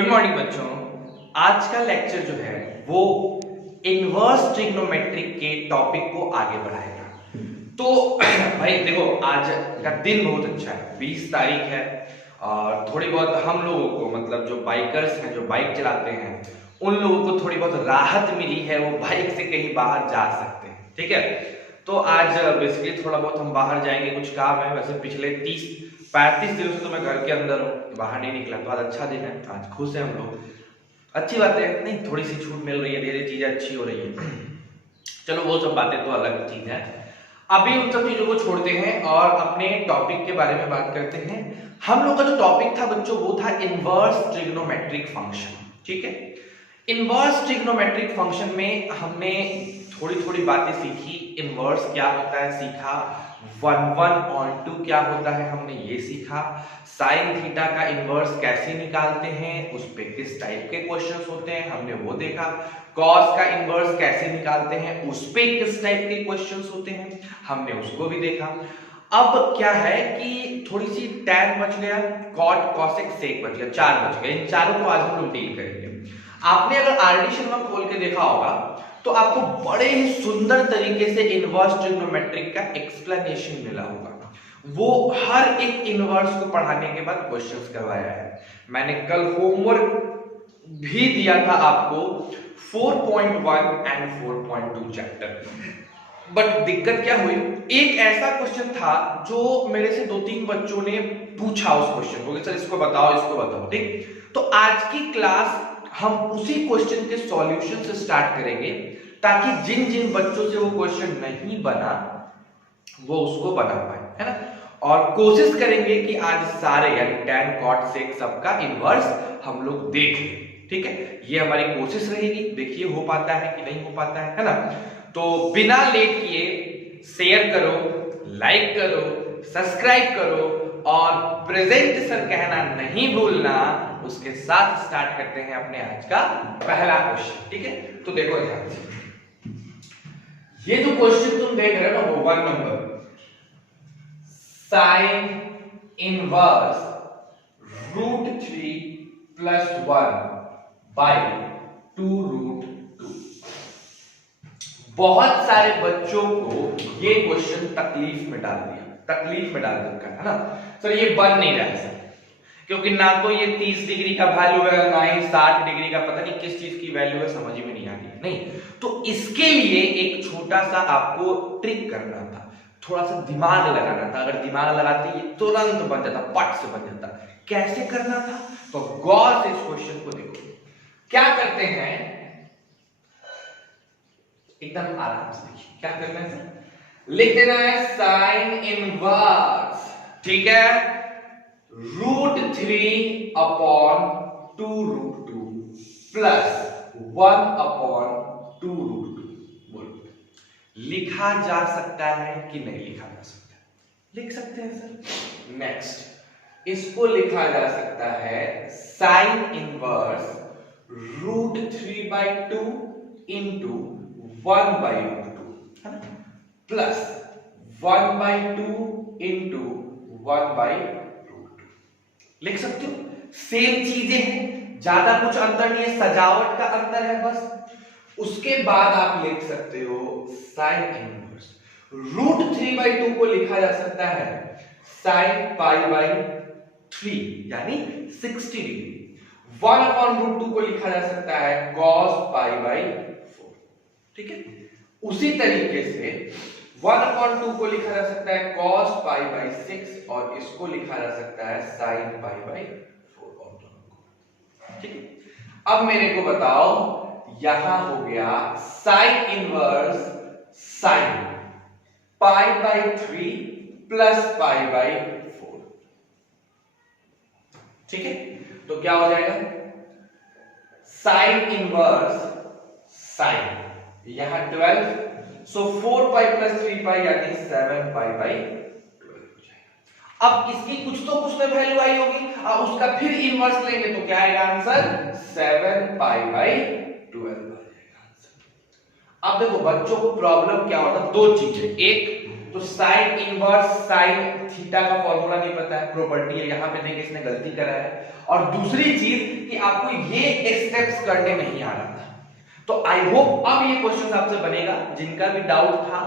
Good morning बच्चों। आज का लेक्चर जो है वो इनवर्स ट्रिग्नोमेट्रिक के टॉपिक को आगे बढ़ाएगा। तो भाई देखो, आज का दिन बहुत अच्छा है, 20 तारीख है और थोड़ी बहुत हम लोगों को मतलब जो बाइकर्स हैं, जो बाइक चलाते हैं, उन लोगों को थोड़ी बहुत राहत मिली है, वो बाइक से कहीं बाहर जा सकते हैं। ठीक है, तो आज बेसिकली थोड़ा बहुत हम बाहर जाएंगे, कुछ काम है। वैसे पिछले 30-35 दिनों से तो मैं घर के अंदर हूँ, बाहर नहीं निकला। तो आज अच्छा दिन है, आज खुश है हम लोग, अच्छी बात है। नहीं, थोड़ी सी छूट मिल रही है, धीरे चीजें अच्छी हो रही है। चलो वो सब बातें तो अलग चीज है। अभी उन सब चीजों को छोड़ते हैं और अपने टॉपिक के बारे में बात करते हैं। हम लोग का जो टॉपिक था बच्चों वो था इनवर्स ट्रिग्नोमेट्रिक फंक्शन। ठीक है, इनवर्स ट्रिग्नोमेट्रिक फंक्शन में हमने थोड़ी थोड़ी बातें सीखी। इनवर्स क्या होता है सीखा, 1/1/2 क्या होता है हमने ये सीखा। साइन थीटा का इनवर्स कैसे निकालते हैं, उस पे किस टाइप के क्वेश्चंस होते हैं हमने वो देखा। कॉस का इनवर्स कैसे निकालते हैं, उस पे किस टाइप के क्वेश्चंस होते हैं हमने उसको भी देखा। अब क्या है कि थोड़ी सी tan बच गया, cot cosec sec बच गया, 4 बच गए। इन चारों को आज हम लोग डील करेंगे। आपने अगर आरडी शर्मा खोल के देखा होगा तो आपको बड़े ही सुंदर तरीके से इनवर्स ट्रिग्नोमेट्रिक का एक्सप्लेनेशन मिला होगा। वो हर एक इनवर्स को पढ़ाने के बाद क्वेश्चंस करवाया है। मैंने कल होमवर्क भी दिया था आपको 4.1 एंड 4.2 चैप्टर। बट दिक्कत क्या हुई, एक ऐसा क्वेश्चन था जो मेरे से 2-3 बच्चों ने पूछा उस क्वेश्चन को कि सर इसको बताओ, इसको बताओ। ठीक, तो आज की क्लास हम उसी क्वेश्चन के सॉल्यूशन से स्टार्ट करेंगे ताकि जिन जिन बच्चों से वो क्वेश्चन नहीं बना वो उसको बना पाए, है ना। और कोशिश करेंगे कि आज सारे यानी tan cot sec सबका इनवर्स हम लोग देख लें। ठीक है, ये हमारी कोशिश रहेगी। देखिए हो पाता है कि नहीं हो पाता है ना। तो बिना लेट किए शेयर करो, लाइक करो, सब्सक्राइब करो और प्रेजेंट सर कहना नहीं भूलना। उसके साथ स्टार्ट करते हैं अपने आज का पहला क्वेश्चन। ठीक है, तो देखो ध्यान से, ये जो क्वेश्चन तुम देख रहे हो ना वो 1 नंबर, साइन इनवर्स √3 + 1/2√2। बहुत सारे बच्चों को ये क्वेश्चन तकलीफ में डाल रखा है ना। सर ये बन नहीं रहा है सर, क्योंकि ना तो ये 30 डिग्री का वैल्यू है, ना ही 60 डिग्री का, पता नहीं किस चीज की वैल्यू है, समझ में नहीं आ रही है। नहीं, तो इसके लिए एक छोटा सा आपको ट्रिक करना था, थोड़ा सा दिमाग लगाना था। अगर दिमाग लगाते ये तुरंत बन जाता, पट से बन जाता। कैसे करना था, तो गौर से इस क्वेश्चन को देखो। क्या करते हैं, एकदम आराम से देखिए क्या करना है। लिख देना है साइन इनवर्स, ठीक है, √3/2√2 + 1/2√2। बोलो, लिखा जा सकता है कि नहीं लिखा जा सकता? लिख सकते हैं सर। नेक्स्ट, इसको लिखा जा सकता है साइन इनवर्स √3/2 * 1/√2, है ना, प्लस 1/2 * 1/√2। लिख सकते हो, सेम चीजें हैं, ज्यादा कुछ अंतर नहीं है, सजावट का अंतर है बस। उसके बाद आप लिख सकते हो साइन इनवर्स √3/2 को लिखा जा सकता है sin π/3 यानी 60 डिग्री। 1/√2 को लिखा जा सकता है cos π/4। ठीक है, उसी तरीके से 1/2 को लिखा जा सकता है cos π/6 और इसको लिखा जा सकता है sin π/4 और दोनों को। ठीक है, अब मेरे को बताओ, यहां हो गया sin इनवर्स sin π/3 + π/4। ठीक है, तो क्या हो जाएगा, sin इनवर्स sin, यहां 12, सो 4π + 3π यानी 7π/12 हो जाएगा। अब इसकी कुछ तो कुछ में वैल्यू आई होगी, अब उसका फिर इनवर्स लेंगे तो क्या आएगा आंसर, 7π/12 आ जाएगा आंसर। अब देखो बच्चों को प्रॉब्लम क्या होता है, दो चीजें। एक तो तो साइन इनवर्स साइन थीटा का फॉर्मूला नहीं पता है, प्रॉपर्टी है, यहां पे देखिए इसने गलती करा है। और दूसरी चीज कि आपको ये स्टेप्स करने नहीं आ रहा था। तो आई होप अब ये क्वेश्चन आपसे बनेगा, जिनका भी डाउट था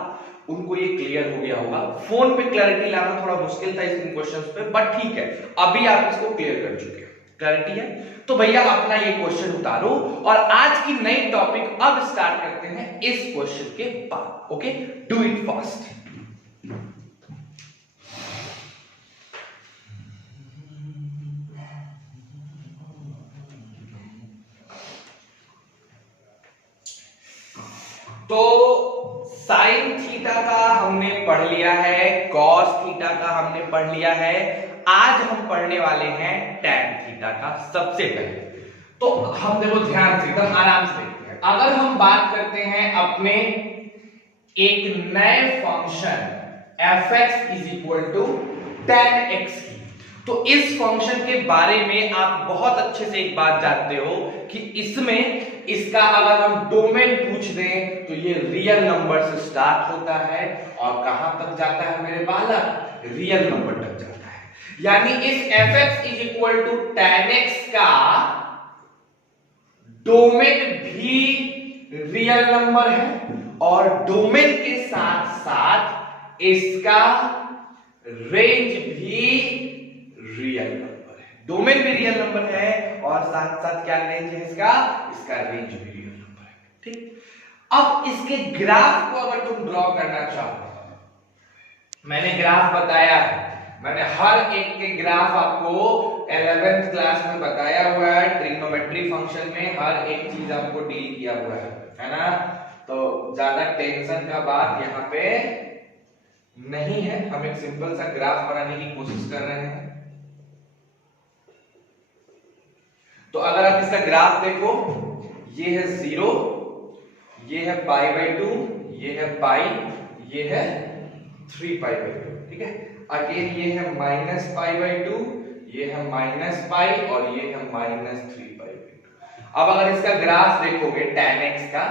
उनको ये क्लियर हो गया होगा। फोन पे क्लैरिटी लाना थोड़ा मुश्किल था इन क्वेश्चंस पे, बट ठीक है, अभी आप इसको क्लियर कर चुके हैं, क्लैरिटी है। तो भैया अपना ये क्वेश्चन उतारो और आज की नई टॉपिक अब स्टार्ट करते हैं इस क्वेश्चन के बाद। Okay, do it fast. तो साइन थीटा का हमने पढ़ लिया है, कॉस थीटा का हमने पढ़ लिया है, आज हम पढ़ने वाले हैं टैन थीटा का सबसे पहले। तो हम देखो ध्यान से एकदम आराम से देखते हैं। अगर हम बात करते हैं अपने एक नए फंक्शन f(x) = tan x की, तो इस फंक्शन के बारे में आप बहुत अच्छे से एक बात जानते हो कि इसमें इसका अगर हम डोमेन पूछ दें तो ये रियल नंबर से स्टार्ट होता है और कहां तक जाता है मेरे बालक, रियल नंबर तक जाता है। यानी इस f(x) = tan x का डोमेन भी रियल नंबर है और डोमेन के साथ साथ इसका रेंज भी रियल नंबर है। डोमेन भी रियल नंबर है और साथ साथ क्या रेंज है इसका रेंज भी रियल नंबर है। ठीक, अब इसके ग्राफ को अगर तुम ड्रॉ करना चाहो, मैंने ग्राफ बताया है, मैंने हर एक के ग्राफ आपको 11th क्लास में बताया हुआ है। ट्रिग्नोमेट्री फंक्शन में हर एक चीज आपको डील किया हुआ है ना। तो ज्यादा टेंशन का बात यहाँ पे नहीं है, हम एक सिंपल सा ग्राफ बनाने की कोशिश कर रहे हैं। तो अगर आप इसका ग्राफ देखो, ये है 0, ये है π/2, ये है पाई, ये है 3π/2, ठीक है। अगेन ये है -π/2, ये है -π और ये है -3π/2। अब अगर इसका ग्राफ देखोगे tan x का,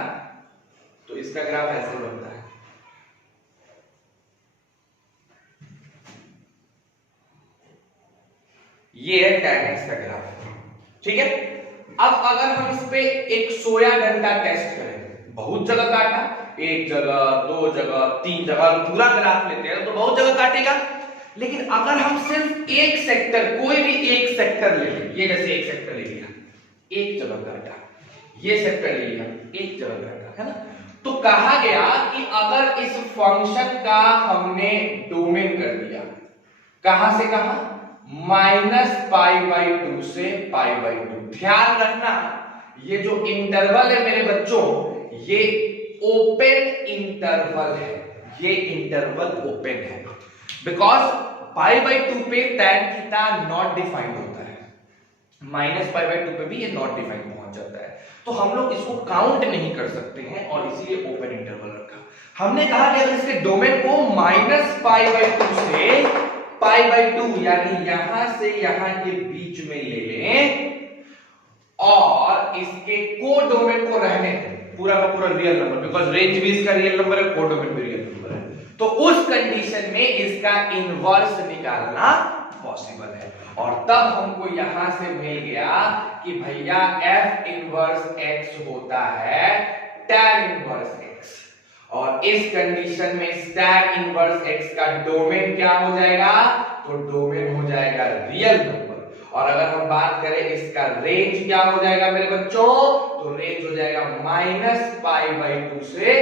तो इसका ग्राफ ऐसे बनता है। ये है tan x का ग्राफ, ठीक है। अब अगर हम इस पे एक सोया डंडा टेस्ट करें, बहुत जगह काटा, एक जगह, दो जगह, तीन जगह, पूरा ग्राफ लेते हैं तो बहुत जगह काटेगा। लेकिन अगर हम सिर्फ एक सेक्टर, कोई भी एक सेक्टर ले लें, ये जैसे एक सेक्टर ले लिया, एक जगह काटा, ये सेक्टर ले लिया, एक जगह काटा, है ना। तो कहा गया कि अगर इस फंक्शन का हमने डोमेन कर दिया, कहां से कहां, -π/2 से π/2। ध्यान रखना ये जो इंटरवल है मेरे बच्चों, ये ओपन इंटरवल है, ये इंटरवल ओपन है, बिकॉज π/2 पे tan थीटा नॉट डिफाइंड होता है, -π/2 पे भी ये नॉट डिफाइंड पहुंच जाता है। तो हम लोग इसको काउंट नहीं कर सकते हैं और इसीलिए ओपन इंटरवल रखा। हमने कहा कि अगर इसके डोमेन को -π/2 से π/2 यानी यहां से यहां के बीच में ले लें और इसके कोडोमेन को रहने दें, पूरा का पूरा रियल नंबर, बिकॉज रेंज भी इसका रियल नंबर है, कोडोमेन भी रियल नंबर है, तो उस कंडीशन में इसका इनवर्स निकालना पॉसिबल है। और तब हमको यहां से मिल गया कि भैया f इनवर्स x होता है tan इनवर्स x, और इस कंडीशन में tan इनवर्स x का डोमेन क्या हो जाएगा, तो डोमेन हो जाएगा रियल नंबर। और अगर हम बात करें इसका रेंज क्या हो जाएगा मेरे बच्चों, तो रेंज हो जाएगा -π/2 से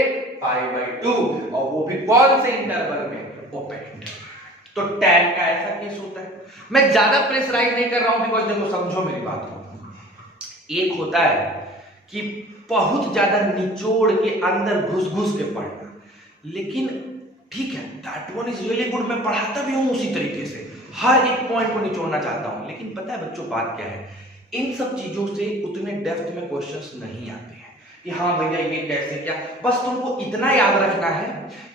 π/2, और वो भी कौन से इंटरवल में, ओपन इंटरवल। तो tan का ऐसा केस होता है। मैं ज्यादा प्रेशराइज नहीं कर रहा हूं, बिकॉज देखो समझो मेरी बात को। एक होता है कि बहुत ज्यादा निचोड़ के अंदर घुस के पढ़ना, लेकिन ठीक है, that one is really good, मैं पढ़ाता भी हूं उसी तरीके से, हर एक पॉइंट को निचोड़ना चाहता हूं। लेकिन पता है बच्चों बात क्या है, इन सब चीजों से उतने डेप्थ में क्वेश्चंस नहीं आते हैं कि हाँ भैया ये कैसे क्या। बस तुमको इतना याद रखना है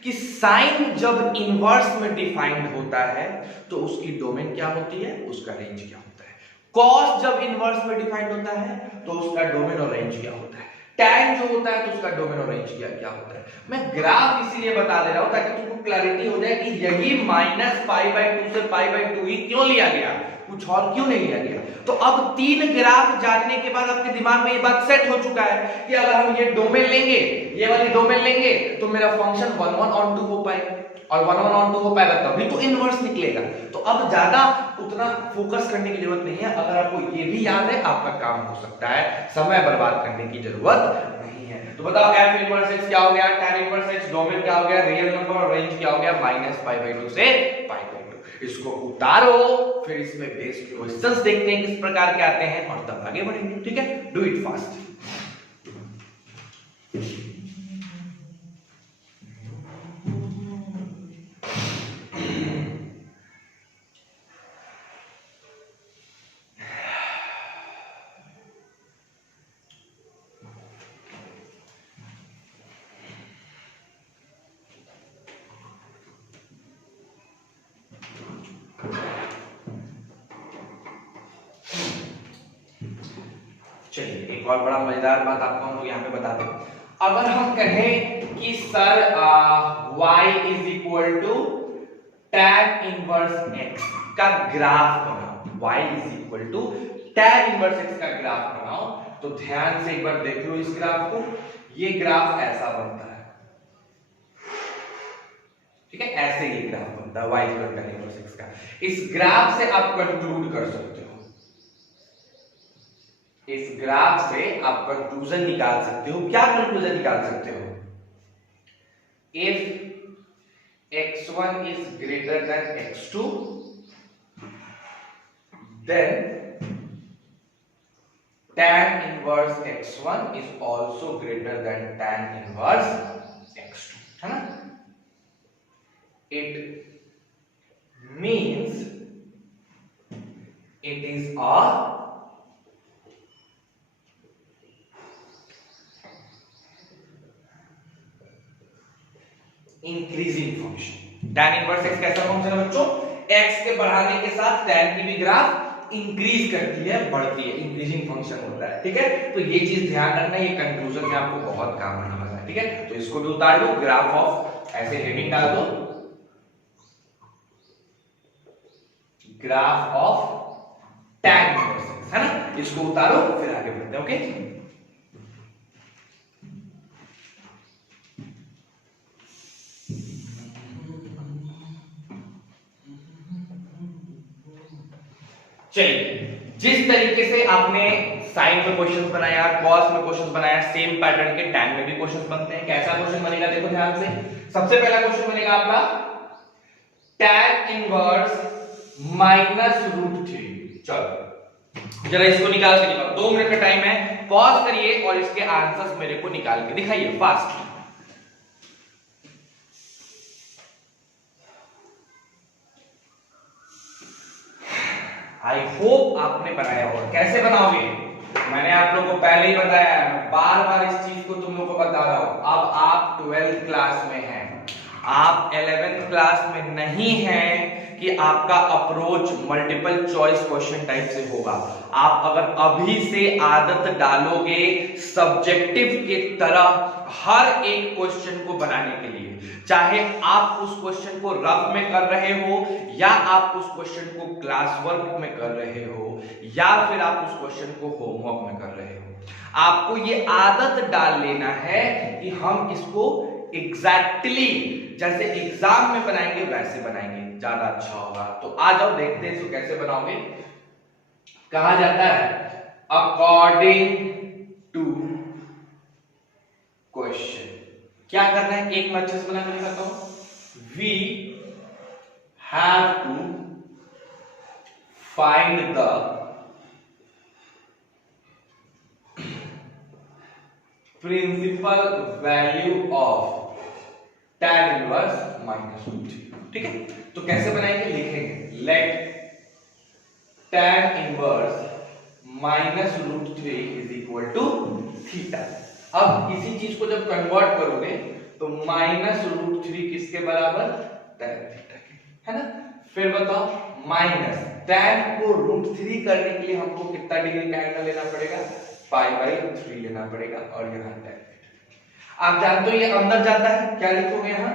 कि साइन जब इनवर्स में डिफाइंड होता है तो उसकी डोमेन क्या होती है, उसका रेंज क्या होता है। कॉस जब इनवर्स में डिफाइंड होता है तो उसका डोमेन और रेंज क्या होता है। टैन जो होता है तो उसका डोमेन और रेंज क्या होता है। मैं ग्राफ इसीलिए बता दे रहा हूं ताकि तुमको क्लैरिटी हो जाए कि यही -π/2 से π/2 ही क्यों लिया गया, कुछ और क्यों नहीं लिया गया। तो अब 3 ग्राफ जानने के बाद आपके दिमाग में ये बात सेट हो चुका है कि अगर हम ये डोमेन लेंगे, ये वाली डोमेन लेंगे, तो मेरा फंक्शन 1/1 हो पाएगा, और 1/1 हो पाएगा तभी तो इनवर्स निकलेगा। तो अब ज्यादा उतना फोकस करने की जरूरत नहीं है। अगर आपको ये भी याद है आपका काम हो सकता है, समय बर्बाद करने की जरूरत नहीं है। तो बताओ f इनवर्स x क्या हो गया, tan इनवर्स x डोमेन क्या हो गया, रियल नंबर, और रेंज क्या हो गया -π/2 से π/2। इसको उतारो, फिर इसमें बेस्ड क्वेश्चंस देखते हैं किस प्रकार के आते हैं और तब आगे बढ़ेंगे। ठीक है, डू इट फास्ट। चलिए एक और बड़ा मजेदार बात आपको हम लोग यहाँ पे बता दें। अगर हम कहें कि sir y is equal to tan inverse x का ग्राफ बनाओ, y is equal to tan inverse x का ग्राफ बनाओ, तो ध्यान से एक बार देख लो इस ग्राफ को। ये ग्राफ ऐसा बनता है, ठीक है, ऐसे ये ग्राफ बनता है y equal to tan inverse x का। इस ग्राफ से आप कंक्लूड कर सकते हो, इस ग्राफ से आप कंक्लूजन निकाल सकते हो। क्या कंक्लूजन निकाल सकते हो? If x1 is greater than x2 then tan inverse x1 is also greater than tan inverse x2, है ना। It means it is a increasing function. tan inverse x कैसा फंक्शन है बच्चों? x के बढ़ाने के साथ tan की भी ग्राफ इंक्रीज करती है, बढ़ती है, इंक्रीजिंग फंक्शन होता है। ठीक है, तो ये चीज ध्यान रखना, ये कंक्लूजन में आपको बहुत काम आने वाला है। ठीक है, तो इसको भी उतार दो, ग्राफ ऑफ, ऐसे हेडिंग डाल दो, graph of tan inverse x, है ना। इसको उतारो, फिर आगे बढ़ते हैं। ओके, चलिए जिस तरीके से आपने साइन में क्वेश्चंस बनाया, कॉस में क्वेश्चंस बनाया, सेम पैटर्न के टैन में भी क्वेश्चंस बनते हैं। कैसा क्वेश्चन बनेगा देखो ध्यान से। सबसे पहला क्वेश्चन बनेगा आपका tan इनवर्स -√3। चलो जरा इसको निकाल के दिखाओ, 2 मिनट का टाइम है, पॉज करिए और इसके आंसर्स मेरे को निकाल के दिखाइए फास्ट। आई होप आपने बनाया होगा। कैसे बनाओगे? मैंने आप लोगों को पहले ही बताया है, मैं बार बार इस चीज को तुम लोगों को बता रहा हूं। अब आप 12th क्लास में हैं, आप 11th क्लास में नहीं हैं कि आपका approach multiple choice question type से होगा। आप अगर अभी से आदत डालोगे सब्जेक्टिव के तरह हर एक क्वेश्चन को बनाने के लिए, चाहे आप उस क्वेश्चन को रफ में कर रहे हो या आप उस क्वेश्चन को क्लास वर्क में कर रहे हो या फिर आप उस क्वेश्चन को होमवर्क में कर रहे हो, आपको ये आदत डाल लेना है कि हम इसको एग्जैक्टली जैसे एग्जाम में बनाएंगे वैसे बनाएंगे, ज्यादा अच्छा होगा। तो आ जाओ देखते हैं इसको कैसे बनाओगे। कहा जाता है अकॉर्डिंग टू क्वेश्चन, क्या करना है, एक मैं अच्छे से बना के दिखाता हूं। We have to find the principal value of tan inverse -√3। ठीक है, तो कैसे बनाएंगे, लिखेंगे let tan inverse -√3 is equal to theta. अब इसी चीज को जब कन्वर्ट करोगे तो -√3 किसके बराबर, tan थीटा के, है ना। फिर बताओ माइनस tan को √3 करने के लिए हमको कितना डिग्री का एंगल लेना पड़ेगा, π/3 लेना पड़ेगा और यहाँ tan थीटा। आप जानते हो ये अंदर जाता है, क्या लिखोगे यहाँ?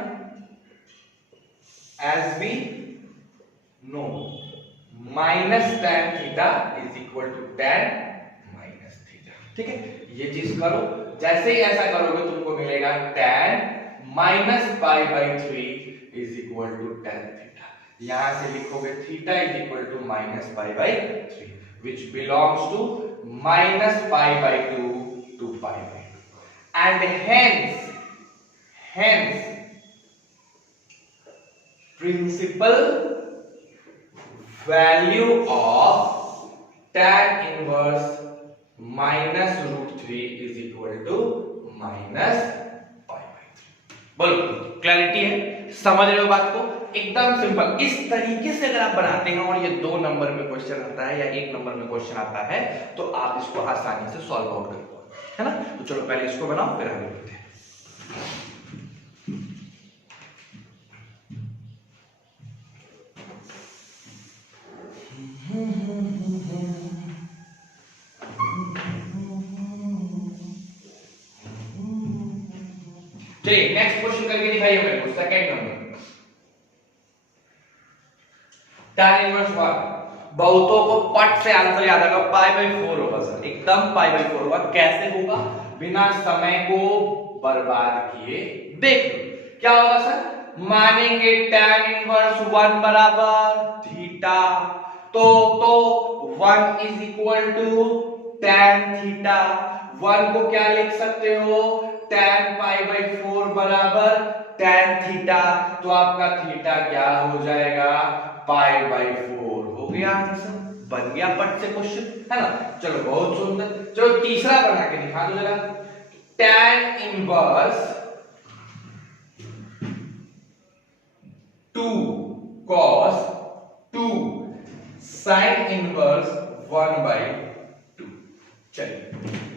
as we know minus tan theta is equal to tan minus theta. ठीक है, ये चीज करो, जैसे ही ऐसा करोगे तुमको मिलेगा tan minus π/3 is equal to tan theta. यहां से लिखोगे theta is equal to minus π/3 which belongs to minus π/2 to π/2 and hence principal value of tan inverse minus √3 is equal to minus π/3। बोलो, क्लैरिटी है? समझ रहे हो बात को? एकदम सिंपल। इस तरीके से अगर आप बनाते हैं और ये 2 नंबर में क्वेश्चन आता है या 1 नंबर में क्वेश्चन आता है तो आप इसको आसानी से सॉल्व आउट कर पाओगे, है ना? तो चलो पहले इसको बनाओ फिर आगे बढ़ते हैं। चलिए नेक्स्ट क्वेश्चन करके दिखाइए मेरे को। Second number tan inverse 1। बहुतों को पट से आंसर याद आएगा, π/4 होगा सर, एकदम π/4 होगा। कैसे होगा? बिना समय को बर्बाद किए देख लो क्या होगा सर। मानेंगे tan इनवर्स 1 बराबर थीटा, तो 1 is equal to tan theta. 1 को क्या लिख सकते हो? tan π/4 बराबर tan थीटा। तो आपका थीटा क्या हो जाएगा? π/4 हो गया आंसर, बन गया पट से क्वेश्चन, है ना? चलो बहुत सुंदर। चलो तीसरा बना के दिखा दो जरा। tan inverse 2 cos 2 sin inverse 1/2। चलिए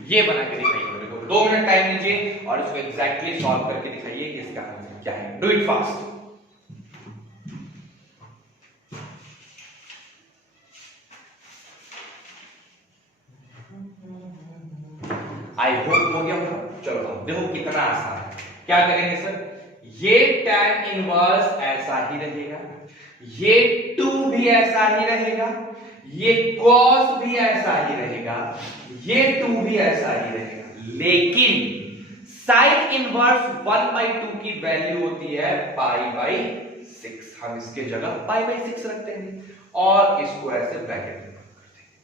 ये बना के दिखाइए मेरे को। 2 मिनट टाइम लीजिए और इसको एग्जैक्टली सॉल्व करके दिखाइए कि इसका आंसर क्या है। Do it fast. I hope हो गया होगा। चलो देखो कितना आसान है। क्या करेंगे सर? ये tan इनवर्स ऐसा ही रहेगा, ये 2 भी ऐसा ही रहेगा, ये cos भी ऐसा ही रहेगा, ये 2 भी ऐसा ही रहेगा, लेकिन sin इनवर्स 1/2 की वैल्यू होती है π/6। हम इसके जगह π/6 रख देंगे और इसको ऐसे ब्रैकेट में बंद कर देंगे।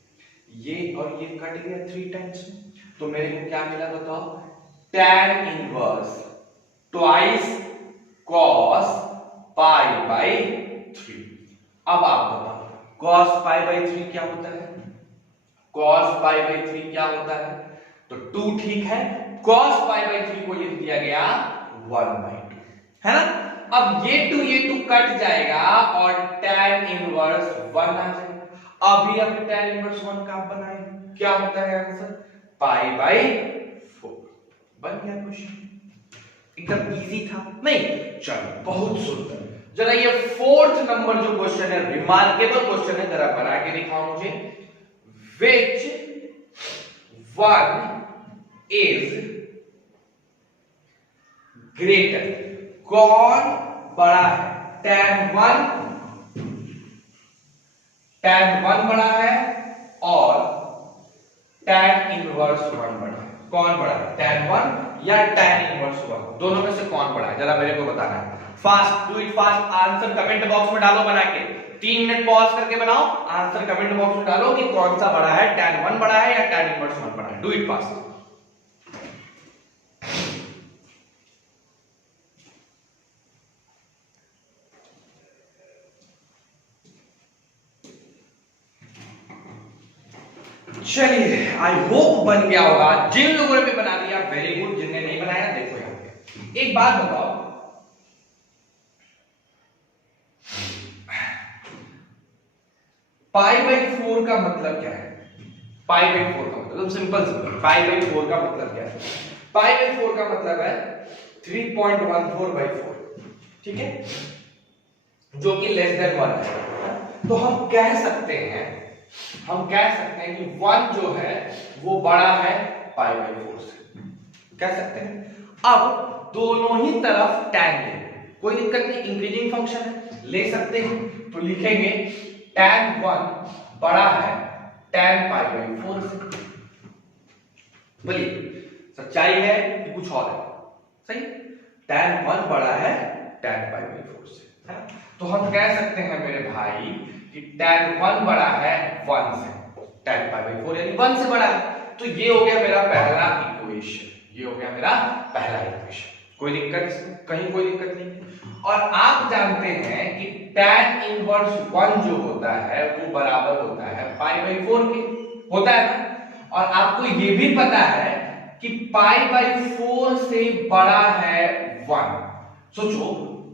ये और ये कट गया 3 टाइम्स में, तो मेरे को क्या मिला बताओ? tan inverse twice cos π/3। अब आप बताओ cos π/3 क्या होता है? cos π/3 क्या होता है? तो 2 ठीक है, cos π/3 को लिख दिया गया 1/2, है ना? अब ये 2 कट जाएगा और tan इनवर्स 1 आ जाएगा। अभी अब tan इनवर्स 1 का आप बनाए, क्या होता है आंसर? π/4। बन गया क्वेश्चन, एकदम इजी था नहीं? चलो बहुत सुंदर। जरा ये 4th नंबर जो क्वेश्चन है, रिमार्केबल क्वेश्चन है, जरा बना के दिखाओ मुझे। Which one is greater? कौन बड़ा है? tan 1 बड़ा है और tan इनवर्स 1 बड़ा है। कौन बड़ा है? tan 1 या tan इनवर्स 1? दोनों में से कौन बड़ा है? जरा मेरे को बताना है। Fast, do it fast. Answer comment box में डालो बना के। 3 मिनट पॉज करके बनाओ, आंसर कमेंट बॉक्स में डालो कि कौन सा बड़ा है, tan 1 बड़ा है या tan इनवर्स 1 बड़ा है। Do it fast. चलिए आई होप बन गया होगा। जिन लोगों ने भी बना दिया वेरी गुड, जिनने नहीं बनाया देखो यहाँ पे। एक बात बताओ, π/4 का मतलब क्या है? π/4 का मतलब सिंपल π/4 का मतलब क्या है? π/4 का मतलब है 3.14/4, ठीक है, जो कि लेस देन 1 है। तो हम कह सकते हैं हम कह सकते हैं कि 1 जो है वो बड़ा है पाई बाई 4 से, कह सकते हैं। अब दोनों ही तरफ tan ले, कोई दिक्कत नहीं, इंक्रीजिंग फंक्शन है, ले सकते हैं। तो लिखेंगे tan 1 बड़ा है tan पाई बाई 4 से। बोलिए सच्चाई है कि कुछ और है? सही, tan 1 बड़ा है tan पाई बाई 4 से, है ना? तो हम कह सकते हैं मेरे भाई कि tan 1 बड़ा है 1 से, tan पाई बाई 4 यानी 1 से बड़ा है। तो ये हो गया मेरा पहला इक्वेशन, ये हो गया मेरा पहला इक्वेशन। कोई दिक्कत इसमें? कहीं कोई दिक्कत नहीं। और आप जानते हैं कि tan इनवर्स 1 जो होता है वो बराबर होता है पाई बाई 4 के, होता है ना? और आपको ये भी पता है कि पाई बाई 4 से बड़ा है 1। सोचो,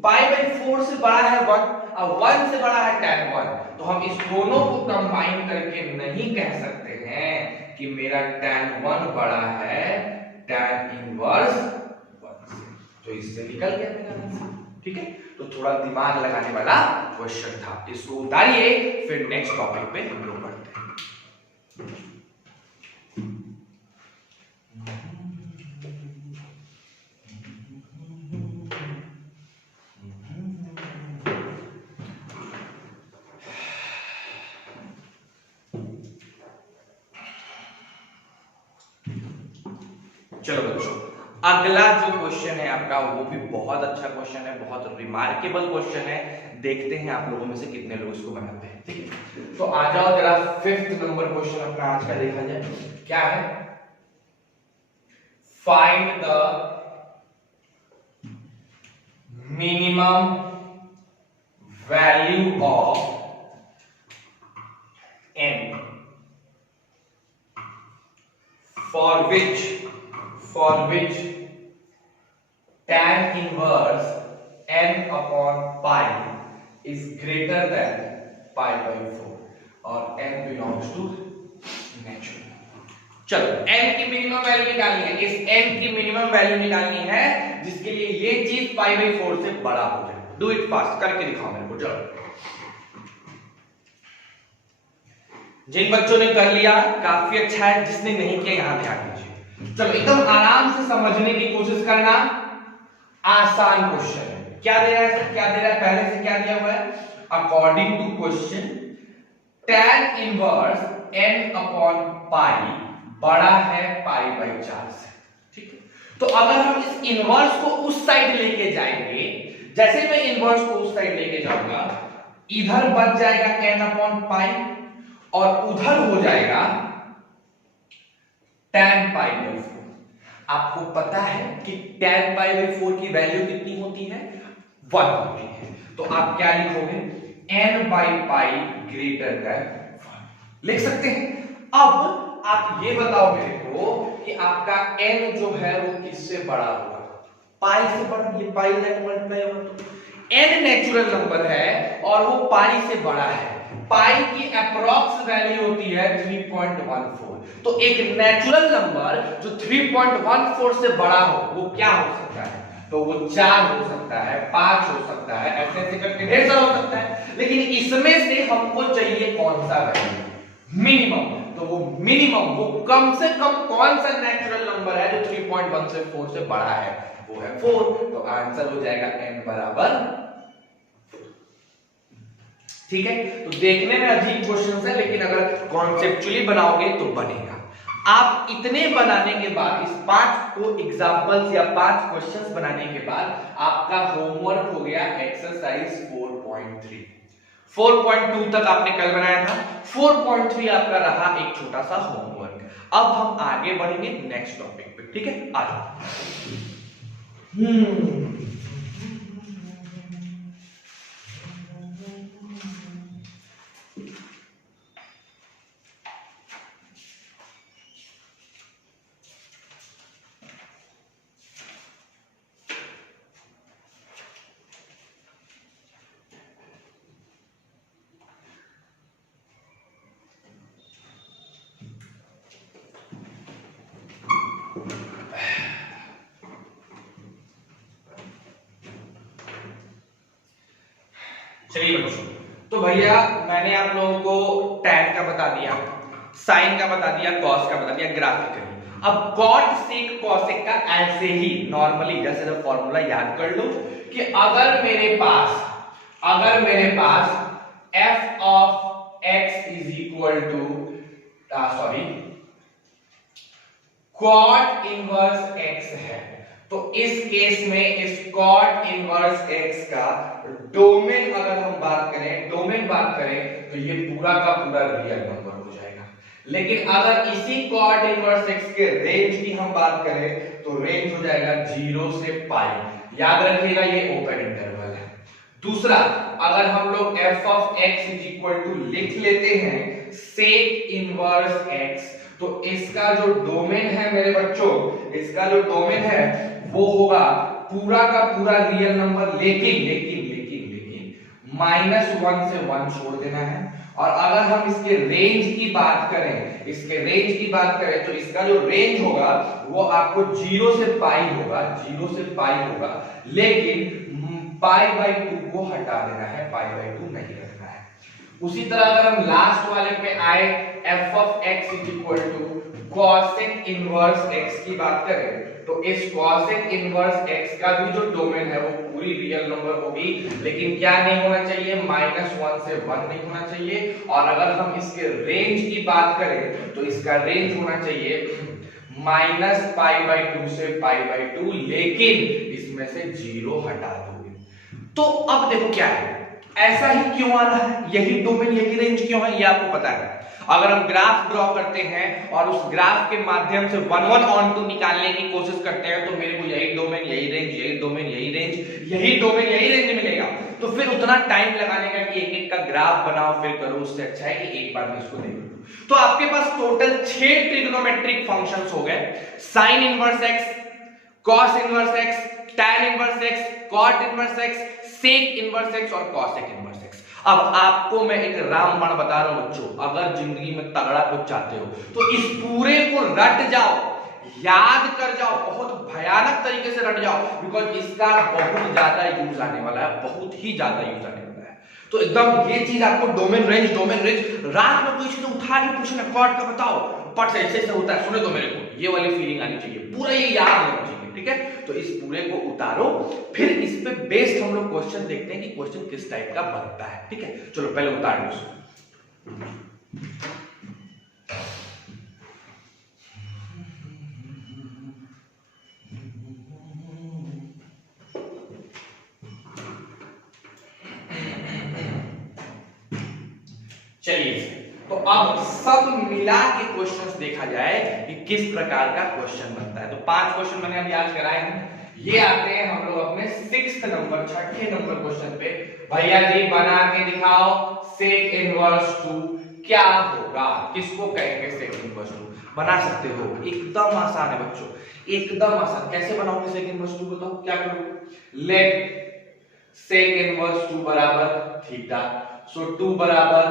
पाई बाई 4 से बड़ा है 1 और 1 से बड़ा है tan 1, तो हम इस दोनों को कंबाइन करके नहीं कह सकते हैं कि मेरा tan 1 बड़ा है tan इनवर्स 1 से। तो इससे निकल गया मेरा आंसर, ठीक है? तो थोड़ा दिमाग लगाने वाला क्वेश्चन था, इसको उतारिए, फिर नेक्स्ट टॉपिक पे हम लोग बढ़ते हैं। चलो बच्चों, अगला जो क्वेश्चन है आपका वो भी बहुत अच्छा क्वेश्चन है, बहुत रिमार्केबल क्वेश्चन है। देखते हैं आप लोगों में से कितने लोग इसको बनाते हैं, ठीक है? तो आ जाओ जरा 5th नंबर क्वेश्चन अपना आज का देखा जाए। क्या है? Find the minimum value of n for which tan inverse n upon pi is greater than pi by 4 और n belongs to natural। चलो n की मिनिमम वैल्यू निकालनी है, इस n की मिनिमम वैल्यू निकालनी है जिसके लिए ये चीज पाई बाई 4 से बड़ा हो जाए। डू इट फास्ट, करके दिखाओ मेरे को। चलो, जिन बच्चों ने कर लिया काफी अच्छा है, जिसने नहीं किया यहां ध्यान दीजिए। चलो एकदम आराम से समझने की कोशिश करना, आसान क्वेश्चन है। क्या दे रहा है सर? क्या दे रहा है? पहले से क्या दिया हुआ है? According to question tan inverse n upon pi बड़ा है पाई बाई 4 से, ठीक है? तो अगर हम इस इनवर्स को उस साइड लेके जाएंगे, जैसे मैं इनवर्स को उस साइड लेके जाऊंगा, इधर बच जाएगा n अपॉन पाई और उधर हो जाएगा tan पाई बाई 4। आपको पता है कि tan पाई बाई 4 की वैल्यू कितनी होती है? 1 होती है। तो आप क्या लिखोगे? n by pi greater than 1 लिख सकते हैं। अब आप ये बताओ मेरे को कि आपका n जो है वो किससे बड़ा होगा? पाई से बड़ा। ये पाई से मल्टीप्लाई होगा तो n नेचुरल नंबर है और वो पाई से बड़ा है। पाई की अप्रॉक्स वैल्यू होती है 3.14। तो एक नेचुरल नंबर जो 3.14 से बड़ा हो वो क्या हो सकता है? तो वो 4 हो सकता है, 5 हो सकता है, ऐसे ऐसे करके ढेर सारा हो सकता है। लेकिन इसमें से हमको चाहिए कौन सा वैल्यू? मिनिमम। तो वो मिनिमम, वो कम से कम कौन सा नेचुरल नंबर है जो 3.1 से 4 से बड़ा है? वो है 4। तो आंसर हो जाएगा n बराबर, ठीक है? तो देखने में अजीब क्वेश्चन है, लेकिन अगर कॉन्सेप्चुअली बनाओगे तो बनेगा। आप इतने बनाने के बाद, इस 5 को एग्जांपल्स या 5 क्वेश्चंस बनाने के बाद आपका होमवर्क हो गया एक्सरसाइज 4.3। 4.2 तक आपने कल बनाया था, 4.3 आपका रहा एक छोटा सा होमवर्क। अब हम आगे बढ़ेंगे नेक्स्ट टॉपिक पे, ठीक है? आ जाओ। चलिए बच्चों, तो भैया मैंने आप लोगों को tan का बता दिया, sin का बता दिया, cos का बता दिया ग्राफिकली। अब cot sec cosec का ऐसे ही नॉर्मली जैसे फॉर्मूला याद कर लो कि अगर मेरे पास f of x is equal to cot inverse x है, तो इस केस में इस cot इनवर्स x का डोमेन अगर हम बात करें तो ये पूरा का पूरा रियल नंबर हो जाएगा। लेकिन अगर इसी cot इनवर्स x के रेंज की हम बात करें तो रेंज हो जाएगा 0 से पाई। याद रखिएगा ये ओपन इंटरवल है। दूसरा, अगर हम लोग f of x is equal to लिख लेते हैं sec इनवर्स x, तो इसका जो डोमेन है मेरे बच्चों, इसका जो डोमेन है वो होगा पूरा का पूरा रियल नंबर, लेकिन -1 से 1 छोड़ देना है। और अगर हम इसके रेंज की बात करें तो इसका जो रेंज होगा वो आपको 0 से पाई होगा, लेकिन π/2 को हटा देना है, π/2 नहीं रखना है। उसी तरह अगर हम लास्ट वाले पे आए f of x is equal to cosec inverse x की बात करें तो इस cosec इनवर्स x का भी जो डोमेन है वो पूरी रियल नंबर होगी, लेकिन क्या नहीं होना चाहिए, -1 से 1 नहीं होना चाहिए। और अगर हम इसके रेंज की बात करें तो इसका रेंज होना चाहिए -π/2 से π/2, लेकिन इसमें से 0 हटा दोगे। तो अब देखो क्या है, ऐसा ही क्यों आ रहा है, यही डोमेन यही रेंज क्यों है, ये आपको पता है। अगर हम ग्राफ ड्रॉ करते हैं और उस ग्राफ के माध्यम से 1 ऑन टू निकालने की कोशिश करते हैं तो मेरे को यही डोमेन यही रेंज मिलेगा। तो फिर उतना टाइम लगाने का कि एक का ग्राफ बनाओ फिर करो, उससे अच्छा है कि एक बार में इसको देख लो। तो आपके पास टोटल 6 ट्रिग्नोमेट्रिक फंक्शंस हो गए, sine inverse x, cos inverse x, tan inverse x, cot inverse x, sec inverse x और cosec इनवर्स x। अब आपको मैं एक रामबाण बता रहा हूं बच्चों, अगर जिंदगी में तगड़ा कुछ चाहते हो तो इस पूरे को रट जाओ, याद कर जाओ, बहुत भयानक तरीके से रट जाओ, बिकॉज इसका बहुत ज्यादा यूज आने वाला है, बहुत ही ज्यादा यूज आने वाला है। तो एकदम ये चीज आपको डोमेन रेंज रात में कोई चीज उठा के पूछना कॉट का बताओ, पट से ऐसे होता है, सुने तो मेरे को ये वाली फीलिंग आनी चाहिए, पूरा ये याद होना चाहिए, ठीक है। तो इस पूरे को उतारो, फिर इस पे बेस्ड हम लोग क्वेश्चन देखते हैं कि क्वेश्चन किस टाइप का बनता है, ठीक है। चलो पहले उतार लो इसको। चलिए, तो अब सब मिला के क्वेश्चंस देखा जाए कि किस प्रकार का क्वेश्चन बनता है। तो 5 क्वेश्चन मैंने अभी आज कराए हैं, ये आते हैं हम लोग अपने 6th नंबर, 6ठे नंबर क्वेश्चन पे। भैया जी बना के दिखाओ sec इनवर्स 2 क्या होगा, किसको कहेंगे sec इनवर्स 2? बना सकते हो, एकदम आसान है बच्चों, एकदम आसान। कैसे बनाओगे sec इनवर्स 2 बताओ, क्या करोगे, लेट sec इनवर्स 2 बराबर थीटा, सो 2 बराबर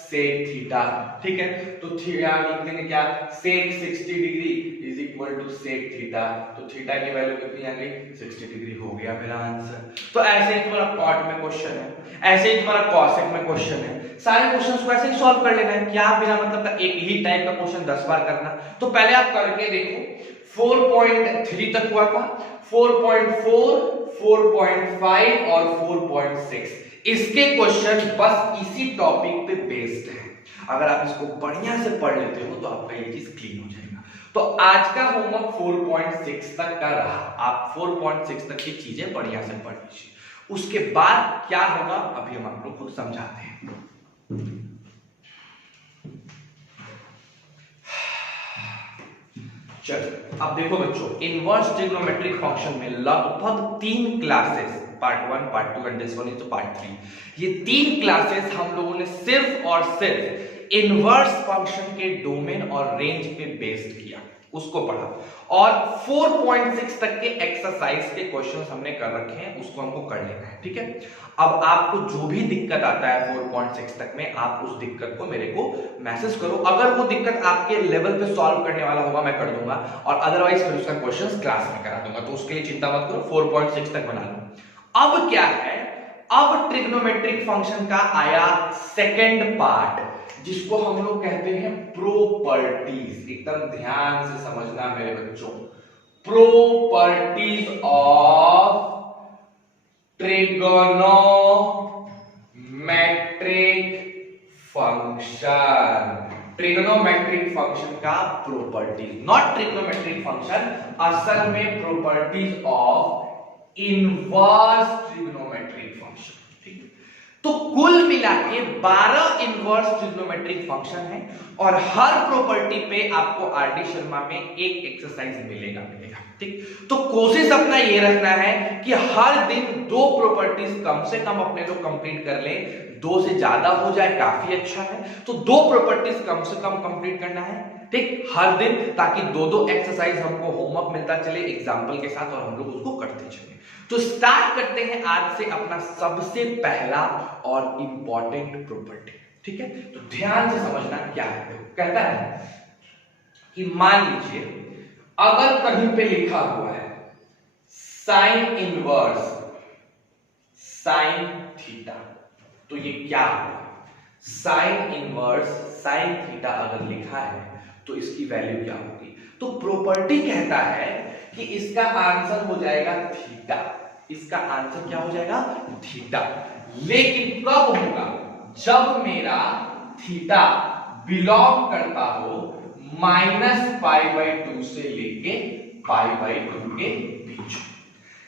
sec थीटा, ठीक है। तो थीटा लिख देंगे क्या, sec 60 degree is equal to sec theta, तो थीटा की वैल्यू कितनी आ गई, 60 डिग्री हो गया मेरा आंसर। तो ऐसे ही तुम्हारा कॉट में क्वेश्चन है, ऐसे ही तुम्हारा कॉसेक में क्वेश्चन है, सारे क्वेश्चंस को ऐसे ही सॉल्व कर लेना है। क्या बिना मतलब का एक ही टाइप का क्वेश्चन 10 बार करना। तो पहले आप करके देखो, 4.3 तक हुआ था, 4.4, 4.5 और 4.6 इसके क्वेश्चन बस इसी टॉपिक पे बेस्ड है। अगर आप इसको बढ़िया से पढ़ लेते हो तो आपका ये चीज क्लीन हो जाएगा। तो आज का होमवर्क 4.6 तक का रहा, आप 4.6 तक की चीजें बढ़िया से पढ़ लीजिए। उसके बाद क्या होगा अभी हम आप लोग को समझाते हैं। चलो अब देखो बच्चों, इनवर्स ट्रिग्नोमेट्रिक फंक्शन में लगभग 3 classes, part 1, part 2 and this one is तो पार्ट 3, ये 3 क्लासेस हम लोगों ने सिर्फ और सिर्फ इनवर्स फंक्शन के डोमेन और रेंज पे बेस्ड किया, उसको पढ़ा। और 4.6 तक के एक्सरसाइज के क्वेश्चंस हमने कर रखे हैं, उसको हमको कर लेना है, ठीक है। अब आपको जो भी दिक्कत आता है 4.6 तक में, आप उस दिक्कत को मेरे को मैसेज करो। अगर वो दिक्कत आपके लेवल पे सॉल्व करने वाला होगा मैं कर दूंगा, और अदरवाइज फिर उसका क्वेश्चंस क्लास में करा दूंगा, तो उसके लिए चिंता मत करो, 4.6 तक बना लो। अब क्या है, अब ट्रिग्नोमेट्रिक फंक्शन का आया सेकंड पार्ट, जिसको हम लोग कहते हैं प्रॉपर्टीज। एकदम ध्यान से समझना मेरे बच्चों, properties of trigonometric function. Trigonometric function का प्रॉपर्टीज, नॉट ट्रिगोनोमेट्रिक फंक्शन, असल में properties of inverse trigonometric function. ठीक है, तो कुल मिला के 12 इनवर्स ट्रिगोनोमेट्रिक फंक्शन है और हर प्रॉपर्टी पे आपको आरडी शर्मा में एक एक्सरसाइज मिलेगा। ठीक, तो कोशिश अपना ये रखना है कि हर दिन 2 प्रॉपर्टीज कम से कम अपने लोग कंप्लीट कर लें। 2 से ज्यादा हो जाए काफी अच्छा है, तो 2 प्रॉपर्टीज कम से कम कंप्लीट करना है, ठीक, हर दिन, ताकि 2-2 एक्सरसाइज हमको होमवर्क मिलता चले एग्जाम्पल के साथ और हम लोग उसको करते चले। तो स्टार्ट करते हैं आज से अपना सबसे पहला और इंपॉर्टेंट प्रॉपर्टी। ठीक है, तो ध्यान से समझना क्या है। कहता है कि मान लीजिए अगर कहीं पे लिखा हुआ है साइन इनवर्स साइन थीटा, तो ये क्या होगा? साइन इनवर्स साइन थीटा अगर लिखा है तो इसकी वैल्यू क्या होगी? तो प्रॉपर्टी कहता है कि इसका आंसर हो जाएगा थीटा। इसका आंसर क्या हो जाएगा? थीटा। लेकिन कब होगा? जब मेरा थीटा बिलोंग करता हो -π/2 से लेके π/2 के बीच।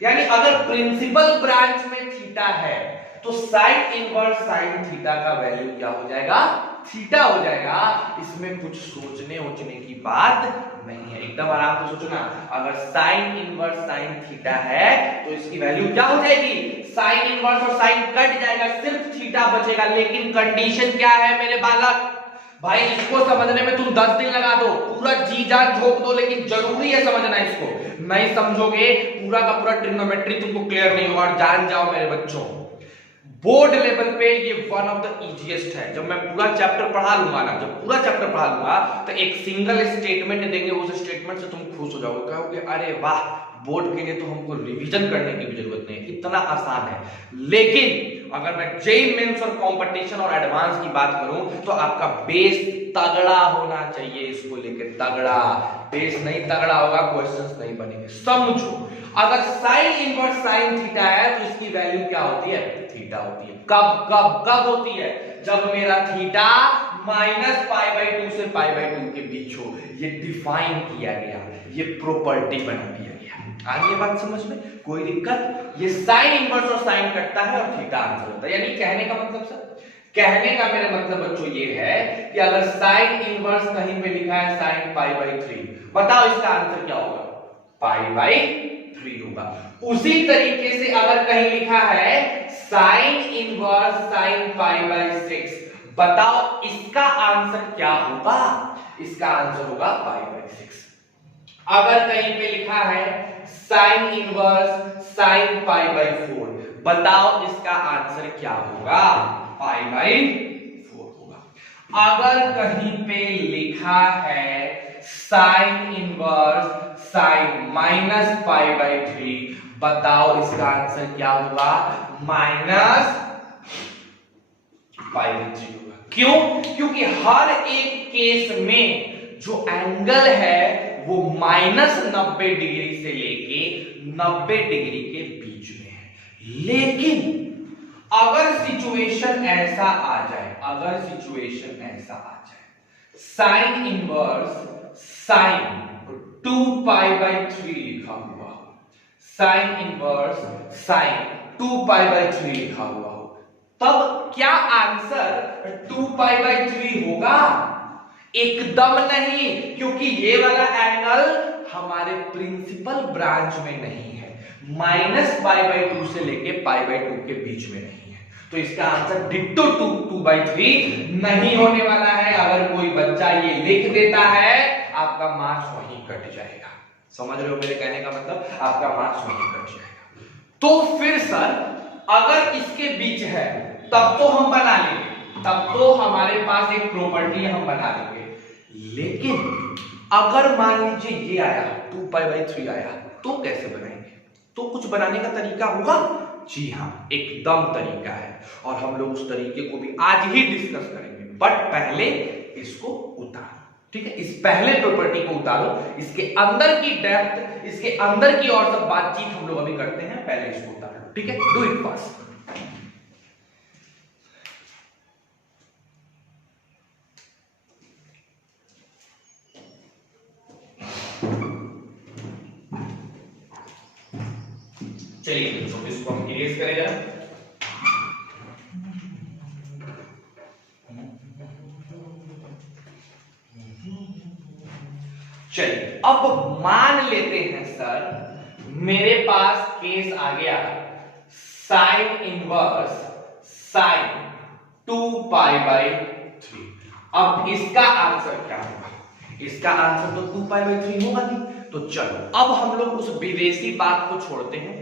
यानी अगर प्रिंसिपल ब्रांच में थीटा है तो साइन इनवर्स साइन थीटा का वैल्यू क्या हो जाएगा? थीटा हो जाएगा। इसमें कुछ सोचने ओचने की बात नहीं है, एकदम आराम से सोचो ना। अगर साइन इनवर्स साइन थीटा है तो इसकी वैल्यू क्या हो जाएगी? साइन इनवर्स और साइन कट जाएगा, सिर्फ थीटा बचेगा। लेकिन कंडीशन क्या है मेरे बालक? भाई इसको समझने में तुम 10 दिन लगा दो, पूरा जी जान झोंक दो, लेकिन जरूरी है समझना इसको। नहीं समझोगे पूरा का पूरा ट्रिग्नोमेट्री तुमको क्लियर नहीं होगा। और जान जाओ मेरे बच्चों, बोर्ड लेवल पे ये वन ऑफ द इजीएस्ट है। जब मैं पूरा चैप्टर पढ़ा लूंगा ना, जब पूरा चैप्टर पढ़ा लूंगा तो एक सिंगल स्टेटमेंट देंगे, उस स्टेटमेंट से तुम खुश हो जाओगे, कहोगे अरे वाह, बोर्ड के लिए तो हमको रिवीजन करने की भी जरूरत नहीं, इतना आसान है। लेकिन अगर मैं जेईई मेंस और कंपटीशन और एडवांस की बात करूं तो आपका बेस तगड़ा होना चाहिए। इसको लेकर तगड़ा, बेस नहीं तगड़ा होगा क्वेश्चंस नहीं बनेंगे। समझो, अगर साइन इनवर्स साइन थीटा है तो इसकी वैल्यू क्या होती है? थीटा होती है। कब कब कब होती है? जब मेरा थीटा -π/2 से π/2 के बीच हो। ये डिफाइन किया गया, ये प्रॉपर्टी बना दिया गया। आ गई बात समझ में? कोई दिक्कत? ये साइन इनवर्स और साइन कटता है और थीटा आंसर होता है। यानी कहने का मतलब सर, कहने का मेरा मतलब बच्चों ये है कि अगर साइन इनवर्स कहीं पे लिखा है साइन π/3, बताओ इसका आंसर क्या होगा? π/3 होगा। उसी तरीके से अगर कहीं लिखा है साइन इनवर्स साइन π/6, बताओ इसका आंसर क्या होगा? इसका आंसर होगा π/6। अगर कहीं पे लिखा है साइन इनवर्स साइन π/4, बताओ इसका आंसर क्या होगा? π/4 होगा। अगर कहीं पे लिखा है साइन इनवर्स साइन -π/3, बताओ इसका आंसर क्या होगा? -π/3 होगा। क्यों? क्योंकि हर एक केस में जो एंगल है वो -90 डिग्री से लेके 90 डिग्री के बीच में है। लेकिन अगर सिचुएशन ऐसा आ जाए, अगर सिचुएशन ऐसा आ जाए साइन इनवर्स साइन 2π/3 लिखा हुआ हो, साइन इनवर्स साइन 2π/3 लिखा हुआ हो, तब क्या आंसर 2π/3 होगा? एकदम नहीं, क्योंकि ये वाला एंगल हमारे प्रिंसिपल ब्रांच में नहीं है, -π/2 से लेके π/2 के बीच में नहीं है। तो इसका आंसर डिट्टो 2/3 नहीं होने वाला है। अगर कोई बच्चा ये लिख देता है आपका मार्क्स वहीं कट जाएगा। समझ रहे हो मेरे कहने का मतलब? आपका मार्क्स वहीं कट जाएगा। तो फिर सर अगर इसके बीच है तब तो हम बना लेंगे, तब तो हमारे पास एक प्रॉपर्टी हम बना लेंगे। लेकिन अगर मान लीजिए ये आया 2π/3 आया तो कैसे बनाएंगे? तो कुछ बनाने का तरीका होगा? जी हाँ, एकदम तरीका है और हम लोग उस तरीके को भी आज ही डिस्कस करेंगे। बट पहले इसको उतारो, ठीक है, इस पहले प्रॉपर्टी को उतारो, इसके अंदर की डेप्थ, इसके अंदर की और सब बातचीत हम लोग अभी करते हैं, पहले इसको उतारो, ठीक है, डू इट फास्ट। चलिए तो इसको हम इरेज करें जरा। चलिए अब मान लेते हैं सर मेरे पास केस आ गया साइन इनवर्स साइन 2π/3। अब इसका आंसर क्या होगा? इसका आंसर तो 2π/3 होगा नहीं। तो चलो अब हम लोग उस विदेशी बात को छोड़ते हैं,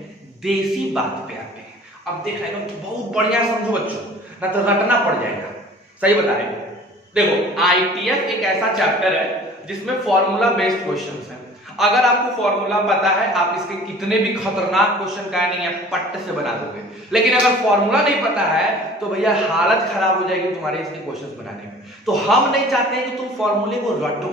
देसी बात पे आते हैं। अब देखा है ना, बहुत बढ़िया समझो बच्चों, ना तो रटना पड़ जाएगा। सही बता रहे हैं। देखो आईटीएफ एक ऐसा चैप्टर है जिसमें फॉर्मूला बेस्ड क्वेश्चंस हैं। अगर आपको फॉर्मूला पता है, आप इसके कितने भी खतरनाक क्वेश्चन का नहीं है पट्ट से बना दोगे। लेकिन अगर फॉर्मूला नहीं पता है तो भैया हालत खराब हो जाएगी तुम्हारे इसके क्वेश्चंस बनाने में। तो हम नहीं चाहते हैं कि तुम फॉर्मूले को रटो,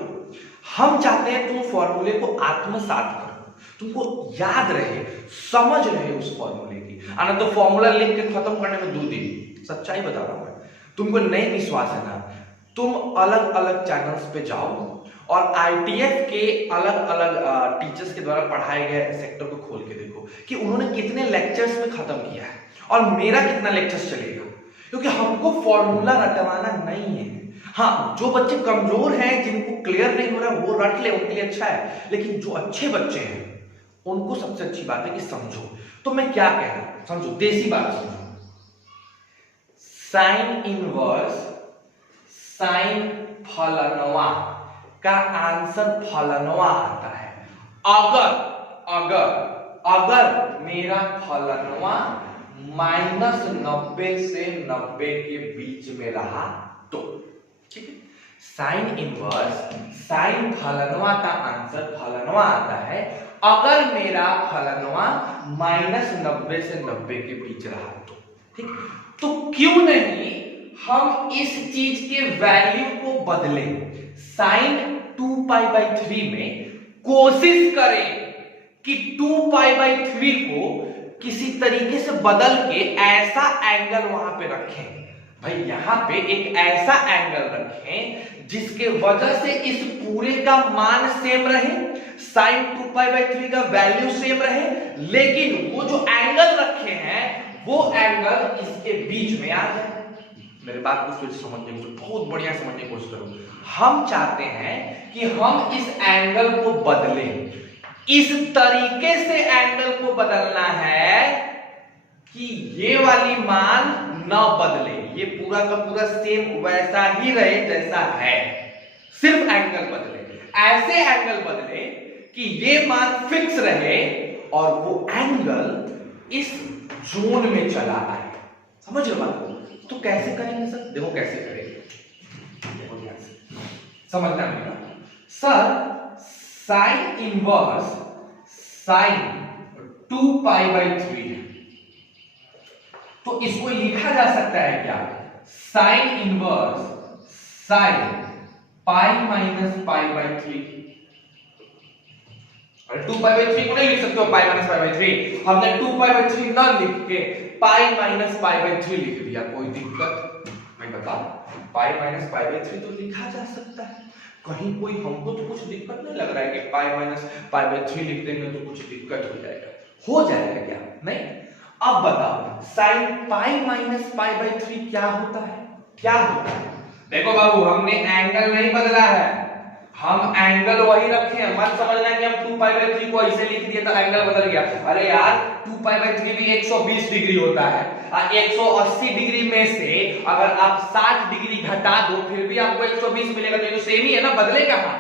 हम चाहते हैं तुम फॉर्मूले को आत्मसात करो, तुमको याद रहे, समझ रहे उस फॉर्मूले की। आना तो फॉर्मूला लिख के खत्म करने में 2 दिन। सच्चाई बता रहा हूं मैं, तुमको नहीं विश्वास है ना, तुम अलग अलग चैनल्स पे जाओ और आईटीएफ के अलग अलग टीचर्स के द्वारा पढ़ाए गए सेक्टर को खोल के देखो कि उन्होंने कितने लेक्चर्स में खत्म किया है और मेरा कितना लेक्चर्स चलेगा। क्योंकि हमको फॉर्मूला रटवाना नहीं है। हाँ, जो बच्चे कमजोर हैं, जिनको क्लियर नहीं हो रहा वो रट ले, उनके लिए अच्छा है। लेकिन जो अच्छे बच्चे हैं उनको सबसे अच्छी बात है कि समझो। तो मैं क्या कह रहा हूं, समझो, देसी बात समझो। साइन इनवर्स साइन फलनवा का आंसर फलनवा आता है अगर मेरा फलनवा -90 से 90 के बीच में रहा तो। ठीक है, साइन इनवर्स साइन फलनवा का आंसर फलनवा आता है अगर मेरा फलनवा -90 से 90 के बीच रहा तो। ठीक, तो क्यों नहीं हम इस चीज के वैल्यू को बदलें, साइन 2π/3 में कोशिश करें कि 2π/3 को किसी तरीके से बदल के ऐसा एंगल वहां पे रखें। भाई यहां पे एक ऐसा एंगल रखें जिसके वजह से इस पूरे का मान सेम रहे, साइन 2π/3 का वैल्यू सेम रहे, लेकिन वो जो एंगल रखे हैं वो एंगल इसके बीच में आ जाए। मेरे बात को फिर समझने की, बहुत बढ़िया समझने की कोशिश करो। हम चाहते हैं कि हम इस एंगल को बदलें, इस तरीके से एंगल को बदलना है कि ये वाली मान न बदले, ये पूरा का पूरा सेम वैसा ही रहे जैसा है, सिर्फ एंगल बदले, ऐसे एंगल बदले कि ये मान फिक्स रहे और वो एंगल इस जोन में चला आए। समझ रहे बात को? तो कैसे करेंगे सर? देखो कैसे करेंगे, देखो ध्यान से समझना मेरा। सर साइन इनवर्स साइन 2π/3 है, तो इसको लिखा जा सकता है क्या? Sine inverse sine π-π/3। 2π/3 को नहीं लिख सकते हो π-π/3, हमने 2π/3 ना लिख के π-π/3 लिख दिया। कोई दिक्कत? मैं बता, π-π/3 तो लिखा जा सकता है, कहीं कोई हमको तो कुछ दिक्कत नहीं लग रहा है कि π-π/3 लिख देंगे तो कुछ दिक्कत हो जाएगा। हो जाएगा क्या? नहीं। अब बताओ साइन π-π/3 क्या होता है? क्या होता है? देखो बाबू, हमने एंगल नहीं बदला है, हम एंगल वही रखे हैं। मत समझना कि हम 2π/3 को ऐसे लिख दिए तो एंगल बदल गया। अरे यार 2π/3 भी 120 डिग्री होता है, 180 डिग्री में से अगर आप 60 डिग्री घटा दो फिर भी आपको 120 मिलेगा, तो ये तो सेम ही है ना, बदले कहां?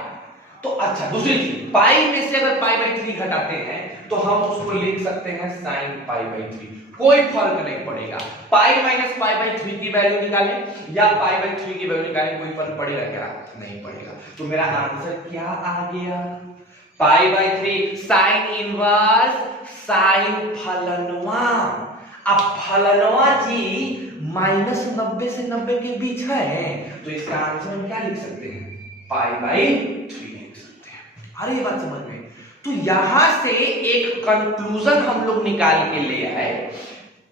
तो अच्छा, दूसरी चीज, पाई में से अगर π/3 घटाते हैं तो हम उसको लिख सकते हैं sin π/3, कोई फर्क नहीं पड़ेगा। पाई माइनस π/3 की वैल्यू निकालें या π/3 की वैल्यू निकालें, कोई फर्क पड़ेगा क्या? नहीं पड़ेगा। तो मेरा आंसर क्या आ गया? π/3 साइन इनवर्स साइन फलनवा। अब फलनवा जी -90 से 90 के बीच है, तो इसका आंसर हम क्या लिख सकते हैं, π/3 लिख सकते हैं। अरे ये बात समझ में। तो यहां से एक कंक्लूजन हम लोग निकाल के ले आए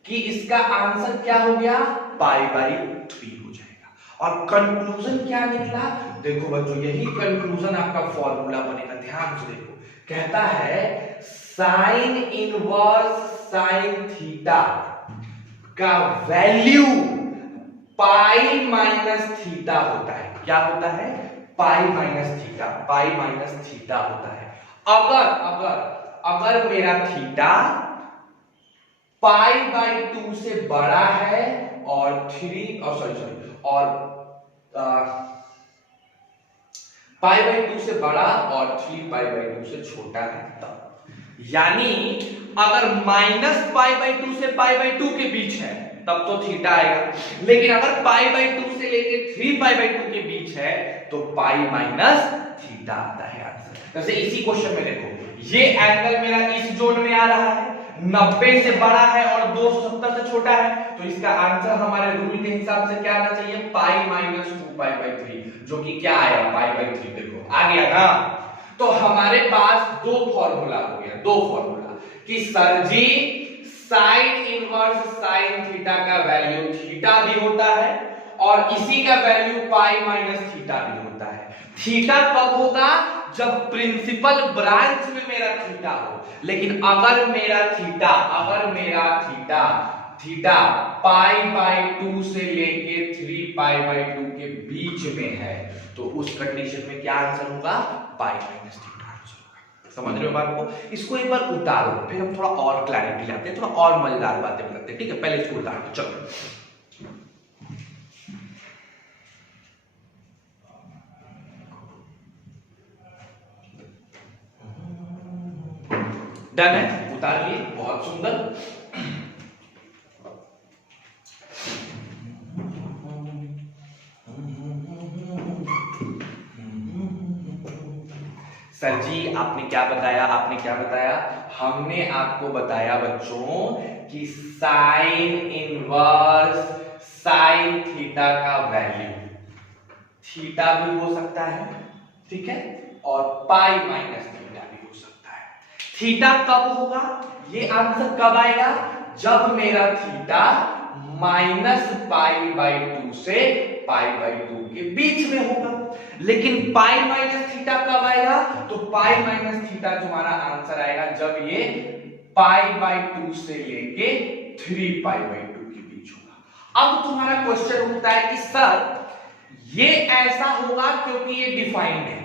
कि इसका आंसर क्या हो गया, π/3 हो जाएगा। और कंक्लूजन क्या निकला, देखो बच्चों यही कंक्लूजन आपका फॉर्मूला बनेगा, ध्यान से देखो। कहता है साइन इनवर्स साइन थीटा का वैल्यू पाई माइनस थीटा होता है। क्या होता है, pi minus theta, pi minus theta होता है। अगर मेरा थीटा π/2 से बड़ा है और π/2 से बड़ा और 3π/2 से छोटा है तब, यानी अगर -π/2 से π/2 के बीच है तब तो थीटा आएगा, लेकिन अगर π/2 से लेके 3π/2 के बीच है तो पाई माइनस थीटा आता है आंसर। जैसे इसी क्वेश्चन में देखो, ये एंगल मेरा इस जोन में आ रहा है, 90 से बड़ा है और 270 से छोटा है, तो इसका आंसर हमारे रूल के हिसाब से क्या आना चाहिए, π-2π/3, जो कि क्या आया, π/3। देखो आ गया ना। तो हमारे पास दो फॉर्मूला हो गया, दो फॉर्मूला कि सर जी साइन इनवर्स साइन थीटा का वैल्यू थीटा भी होता है और इसी का वैल्यू पाई माइनस थीटा भी होता है। थीटा कब होगा, जब प्रिंसिपल ब्रांच में मेरा थीटा हो, लेकिन अगर मेरा थीटा π/2 से लेके 3π/2 के बीच में है, तो उस कंडीशन में क्या आंसर होगा, पाई माइनस थीटा आंसर होगा। समझ रहे हो बात को। इसको एक बार उतारो, फिर हम थोड़ा और क्लैरिटी लाते हैं, थोड़ा और मजेदार बातें करते हैं, ठीक है। पहले इसको उतार दो, चलो। डन है, उतार लिए, बहुत सुंदर। सर जी आपने क्या बताया, हमने आपको बताया बच्चों कि साइन इनवर्स साइन थीटा का वैल्यू थीटा भी हो सकता है, ठीक है, और पाई माइनस थीटा भी हो सकता है। थीटा कब होगा, ये आंसर कब आएगा, जब मेरा थीटा -π/2 से π/2 के बीच में होगा। लेकिन पाई माइनस थीटा कब आएगा, तो पाई माइनस थीटा तुम्हारा आंसर आएगा जब ये π/2 से लेके 3π/2 के बीच होगा। अब तुम्हारा क्वेश्चन उठता है कि सर ये ऐसा होगा क्योंकि ये डिफाइंड है,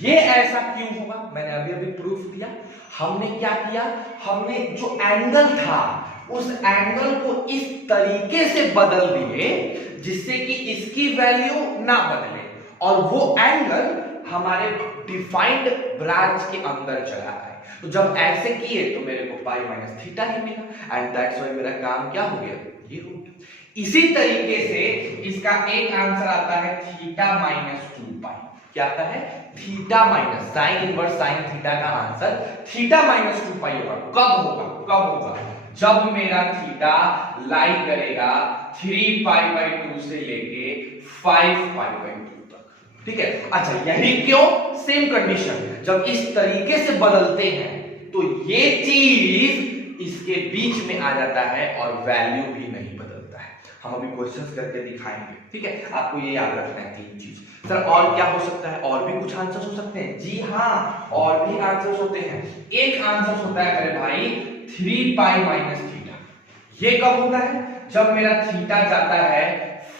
ये ऐसा क्यों होगा। मैंने अभी प्रूफ दिया। हमने क्या किया, हमने जो एंगल था उस एंगल को इस तरीके से बदल दिए जिससे कि इसकी वैल्यू ना बदले, और वो एंगल हमारे डिफाइंड ब्रांच के अंदर चला है। तो जब ऐसे किए तो मेरे को पाई माइनस थीटा ही मिला, एंड दैट्स व्हाई मेरा काम क्या हो गया, ये हो गया। इसी तरीके से इसका एक आंसर आता है थीटा -2π। क्या आता है, theta minus sine inverse sine theta का आंसर थीटा -2π होगा। कब होगा, जब मेरा थीटा लाई करेगा 3π/2 से लेके 5π/2 तक, ठीक है। अच्छा यही क्यों, सेम कंडीशन, जब इस तरीके से बदलते हैं तो ये चीज इसके बीच में आ जाता है और वैल्यू भी नहीं बदलता है। हम अभी क्वेश्चंस करके दिखाएंगे, ठीक है। आपको ये याद रखना है तीन चीज। सर और क्या हो सकता है, और भी कुछ आंसर्स हो सकते हैं। जी हाँ, और भी आंसर्स होते हैं। एक आंसर होता है मेरे भाई 3π - थीटा। ये कब होता है, जब मेरा थीटा जाता है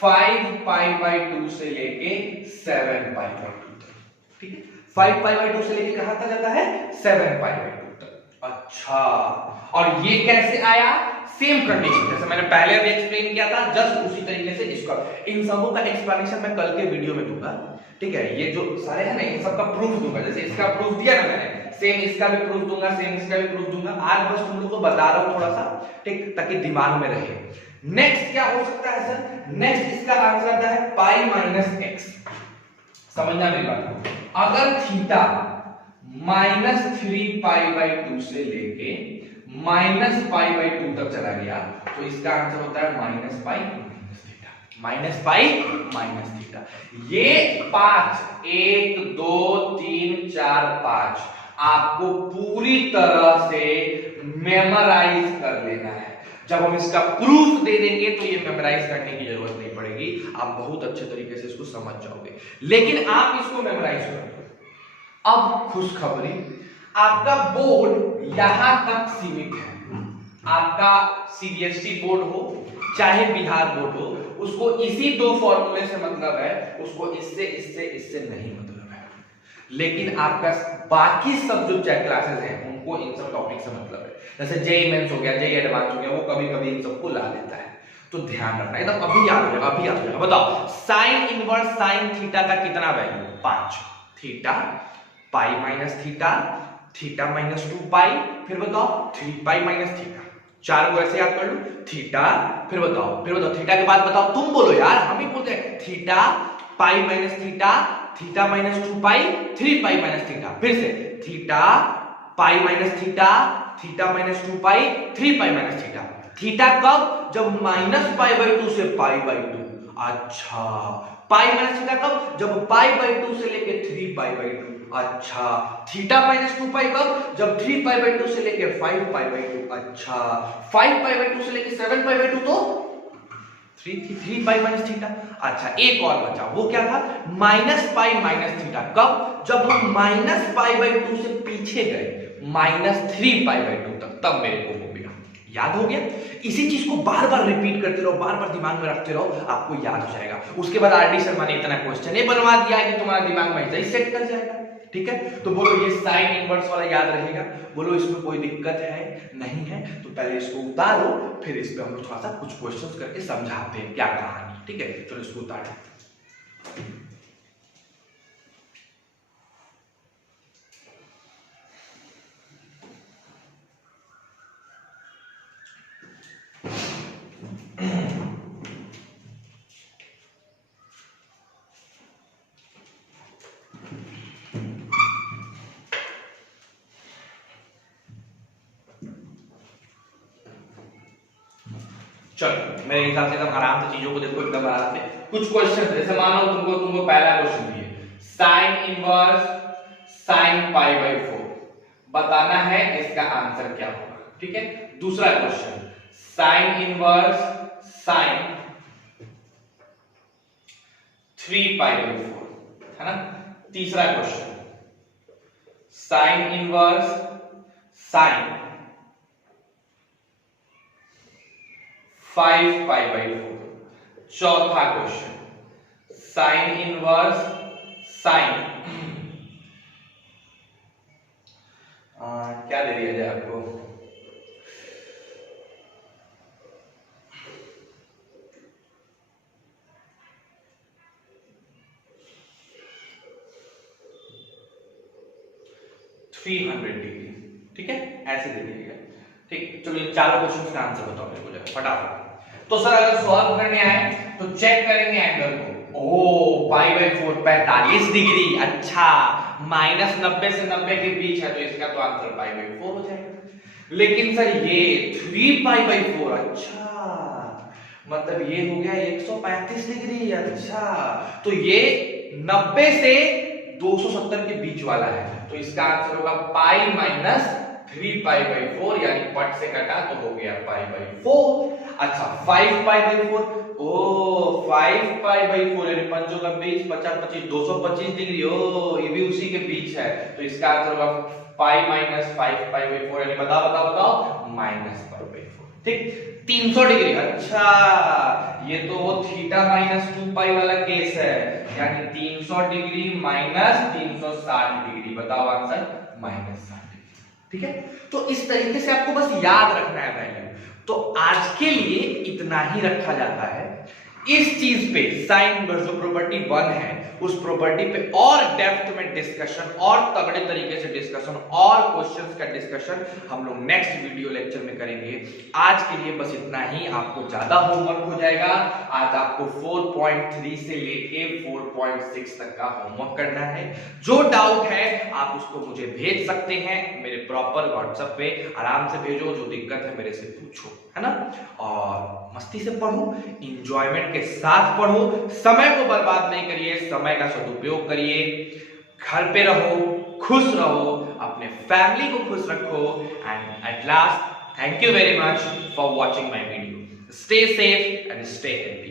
5π/2 से लेके 7π/2 तक, ठीक है। 5π/2 से लेके कहां तक जाता है, 7π/2 तक। अच्छा, और ये कैसे आया, सेम कंडीशन जैसे मैंने पहले भी एक्सप्लेन किया था, जस्ट उसी तरीके से इसका, इन सबों का एक्सप्लेनेशन मैं कल के वीडियो में दूंगा, ठीक है। ये जो सारे हैं ना, इन सबका प्रूफ दूंगा। जैसे इसका प्रूफ दिया ना मैंने, सेम इसका भी प्रूफ दूंगा, सेम इसका भी प्रूफ दूंगा। आज बस तुम लोग को बता रहा हूं थोड़ा सा, ठीक, ताकि दिमाग में रहे। नेक्स्ट क्या हो सकता है सर, नेक्स्ट इसका आंसर आता है पाई माइनस एक्स। समझना मेरी बात, अगर थीटा -3π/2 से लेके माइनस पाई बाई 2 तक चला गया, तो इसका आंसर होता है minus pi minus pi minus theta. ये 5 1 2 3 4 5 आपको पूरी तरह से मेमोराइज कर लेना है। जब हम इसका प्रूफ दे देंगे तो ये मेमोराइज करने की जरूरत नहीं पड़ेगी, आप बहुत अच्छे तरीके से इसको समझ जाओगे। लेकिन आप इसको मेमोराइज करो। अब खुशखबरी, आपका बोर्ड यहां तक सीमित है। आपका सीबीएसई बोर्ड हो चाहे बिहार बोर्ड हो, उसको इसी 2 फॉर्मूले से मतलब है, उसको इससे इससे इससे नहीं मतलब है। लेकिन आपका बाकी सब जो क्लासेस हैं उनको इन सब टॉपिक से मतलब है। जैसे जेईई मेंस हो गया, जेईई एडवांस हो गया, वो कभी कभी इन सबको ला देता है, तो ध्यान रखना एकदम। अभी याद हो जाएगा, अभी याद हो जाएगा। बताओ साइन इनवर्स साइन थीटा का कितना value? 5। Theta pi minus theta, theta minus 2 पाई, फिर बताओ 3 पाई माइनस थीटा। 4 को ऐसे याद कर लो, थीटा, फिर बताओ थीटा के बाद बताओ, तुम बोलो यार, हम ही बोलते हैं। Theta pi minus theta, theta minus 2 पाई, 3 पाई माइनस थीटा। फिर से theta pi minus theta, theta minus 2 पाई, 3 पाई माइनस थीटा। थीटा कब? जब माइनस पाई बाई 2 से पाई बाई 2। अच्छा, पाई माइनस थीटा कब? जब पाई बाई 2 से लेके 3 पाई बाई 2। अच्छा, थीटा माइनस 2 पाई कब? जब 3 पाई बाई 2 से लेके 5 पाई बाई 2। अच्छा, 5 पाई बाई 2 से लेके 7 पाई बाई 2 तो 3 पाई माइनस थीटा। अच्छा, एक और बचा, वो क्या था? माइनस पाई माइनस थीटा कब? जब हम माइनस पाई बाई 2 से पीछे गए माइनस 3 पाई बाई 2 तक, तब मेरे को हो गया। याद हो गया? इसी चीज को बार बार रिपीट करते रहो, बार बार दिमाग में रखते रहो, आपको याद हो जाएगा। उसके बाद आरडी शर्मा ने इतना क्वेश्चन ये बनवा दिया है कि तुम्हारा दिमाग में ऐसे ही सेट कर जाएगा। ठीक है, तो बोलो ये साइन इनवर्स वाला याद रहेगा? बोलो इसमें कोई दिक्कत है? नहीं है? तो पहले इसको उतारो, फिर इस पे हम लोग थोड़ा सा कुछ क्वेश्चंस करके समझाते हैं क्या कहानी। ठीक है, चलो इसको उतारो। चलो मेरे हिसाब से एकदम आराम से चीजों को देखो, एकदम आराम से। कुछ क्वेश्चन जैसे मान लो तुमको पहला क्वेश्चन दिए, sine inverse sine pi by 4 बताना है, इसका आंसर क्या होगा। ठीक है, दूसरा question sine inverse sine 3 pi by 4, है ना। तीसरा question sine inverse sine 5 pi by 4। चौथा क्वेश्चन साइन इनवर्स साइन क्या दे दिया जाए आपको? डिग्री। ठीक है, ऐसे दे दिया। ठीक, चलो इन चारों क्वेश्चन का आंसर बताओ मेरे को फटाफट। तो सर अगर सॉल्व करने आए तो चेक करेंगे एंगल को। ओ पाई बाई 4 45 डिग्री। अच्छा, माइनस 90 से 90 के बीच है, तो इसका तो आंसर पाई बाई 4 हो जाएगा। लेकिन सर ये 3 पाई बाई 4, अच्छा मतलब ये हो गया 135 डिग्री। अच्छा, तो ये 90 से 270 के बीच वाला है, तो इसका आंसर होगा पाई माइनस 3 पाई बाई 4, यानी पट से कटा तो हो गया पाई बाई 4। अच्छा, 5 pi by 4, O 5 pi by 4 यानी पंचों का बीच 50 25 225 डिग्री। ओ ये भी उसी के बीच है, तो इसका आंसर होगा पाई माइनस 5 पाई बाई 4, यानी बताओ बताओ बताओ माइनस पाई बाई 4। ठीक, 300 डिग्री। अच्छा, ये तो थीटा माइनस 2 पाई वाला केस है, यानी 300 डिग्री माइनस 360 डिग्री। बताओ आंसर माइनस 60 डिग्री। ठीक है, तो इस तरीके से आपको बस याद रखना है वैल्यू। तो आज के लिए इतना ही रखा जाता है। इस चीज पे साइन जो प्रॉपर्टी 1 है उस प्रॉपर्टी पे और डेप्थ में डिस्कशन और तगड़े तरीके से डिस्कशन और क्वेश्चंस का डिस्कशन हम लोग नेक्स्ट वीडियो लेक्चर में करेंगे। आज के लिए बस इतना ही। आपको ज्यादा होमवर्क हो जाएगा। आज आपको 4.3 से लेके 4.6 तक का होमवर्क करना है। जो डाउट है आप उसको मुझे भेज सकते हैं मेरे प्रॉपर व्हाट्सएप पे, आराम से भेजो। जो दिक्कत है मेरे से पूछो, है ना। और मस्ती से पढ़ो, इंजॉयमेंट के साथ पढ़ो, समय को बर्बाद नहीं करिए, समय का सदुपयोग करिए। घर पे रहो, खुश रहो, अपने फैमिली को खुश रखो। And at last, thank you very much for watching my video. Stay safe and stay healthy.